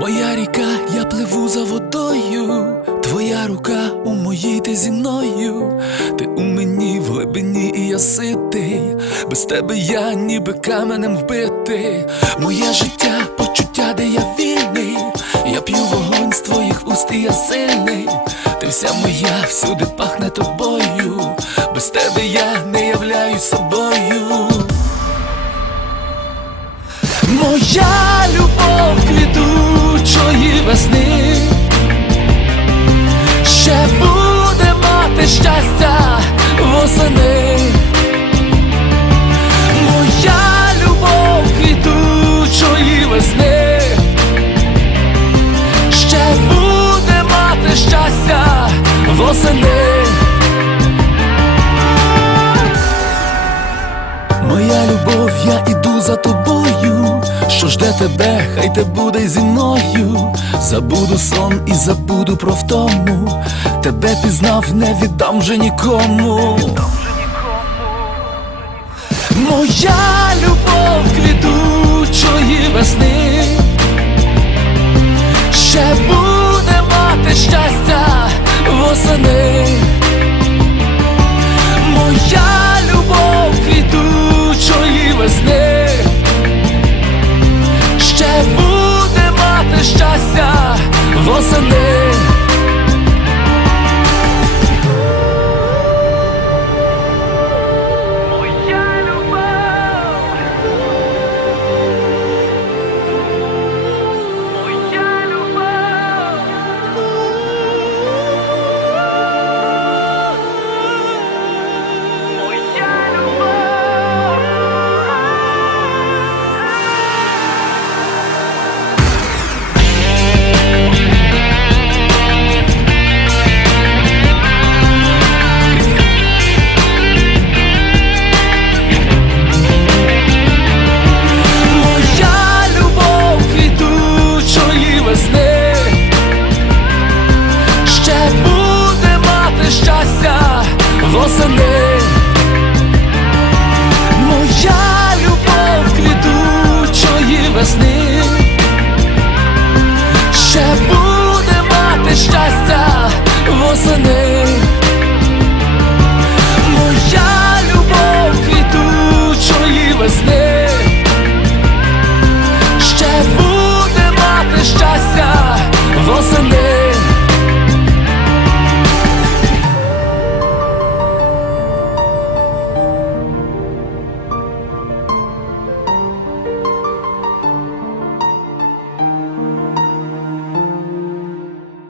Моя ріка, я пливу за водою, твоя рука у моїй ти зі мною, ти у мені в глибині, і я ситий, без тебе я ніби каменем вбитий. Моє життя, почуття, де я вільний, я п'ю вогонь з твоїх уст, і я сильний, ти вся моя, всюди пахне тобою, без тебе я не являюсь собою. Моя весни ще буде мати щастя восени. Моя любов квітучої весни ще буде мати щастя восени. Хай те буде зі мною. Забуду сон і забуду про втому. Тебе пізнав, не віддам вже нікому. Моя любов квітучої ще буде мати щастя восени.